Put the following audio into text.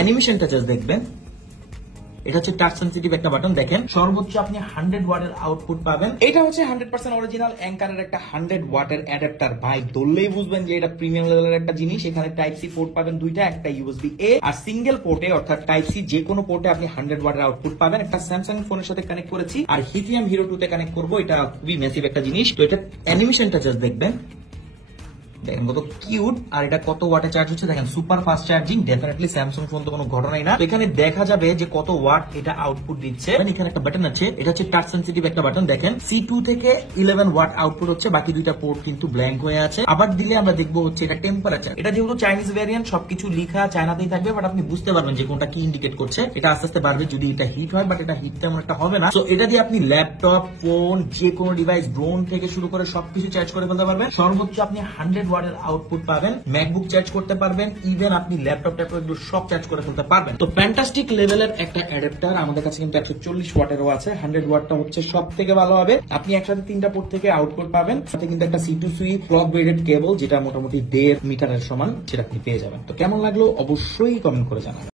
অ্যানিমেশনটা just দেখবেন। এটা হচ্ছে টাচ সেনসিটিভ একটা বাটন। দেখেন সর্বোচ্চ আপনি 100 ওয়াটের আউটপুট পাবেন। এটা হচ্ছে 100% অরিজিনাল অ্যাঙ্কারের একটা 100 ওয়াটের অ্যাডাপ্টার। ভাই ধরলেই বুঝবেন যে এটা প্রিমিয়াম লেভেলের একটা জিনিস। এখানে টাইপ সি পোর্ট পাবেন দুইটা, একটা ইউএসবি এ আর সিঙ্গেল পোর্টে অর্থাৎ টাইপ সি যে কোনো পোর্টে আপনি 100 ওয়াটের আউটপুট পাবেন। একটা স্যামসাং ফোনের সাথে কানেক্ট করেছি আর হিলিয়াম হিরো 2 তে কানেক্ট করবো। এটা খুবই ম্যাসিভ একটা জিনিস। তো এটা অ্যানিমেশনটা জাস্ট দেখবেন, দেখেন কত কিউট। আর এটা কত ওয়াটে চার্জ হচ্ছে দেখেন, super fast charging. Definitely Samsung phone তো কোনো ঘটনাই না। তো এখানে দেখা যাবে যে কত ওয়াট এটা আউটপুট দিচ্ছে। এখানে একটা বাটন আছে, এটা হচ্ছে টাচ সেনসিটিভ একটা বাটন। দেখেন C2 থেকে 11 ওয়াট আউটপুট হচ্ছে, বাকি দুইটা পোর্ট কিন্তু ব্ল্যাঙ্ক হয়ে আছে। আবার দিলে আমরা দেখবো হচ্ছে এটা টেম্পারেচার। এটা যেহেতু চাইনিজ ভ্যারিয়েন্ট, সবকিছু লিখা চায়নাতেই থাকবে, বাট আপনি বুঝতে পারবেন যে কোনটা কি ইন্ডিকেট করছে। এটা আস্তে আস্তে বাড়বে যদি এটা হিট হয়, বাট এটা হিট তেমন একটা হবে না। তো এটা দিয়ে আপনি ল্যাপটপ, ফোন, যে কোনো ডিভাইস, ড্রোন থেকে শুরু করে সবকিছু চার্জ করে ফেলতে পারবেন। সর্বোচ্চ আপনি 100 ওয়াটের আউটপুট পাবেন। ম্যাকবুক চার্জ করতে পারবেন, ইভেন আপনি ল্যাপটপ এগুলো সব চার্জ করে ফেলতে পারবেন। তো ফ্যান্টাস্টিক লেভেলের একটা অ্যাডাপ্টার। আমাদের কাছে কিন্তু 140 ওয়াটেরও আছে। 100 ওয়াটটা হচ্ছে সব থেকে ভালো হবে। আপনি একসাথে 3টা পোর্ট থেকে আউটপুট পাবেন। সাথে কিন্তু একটা C2C ক্লক গ্রেডেড কেবল, যেটা মোটামুটি 1.5 মিটারের সমান, সেটা আপনি পেয়ে যাবেন। তো কেমন লাগলো অবশ্যই কমেন্ট করে জানাবেন।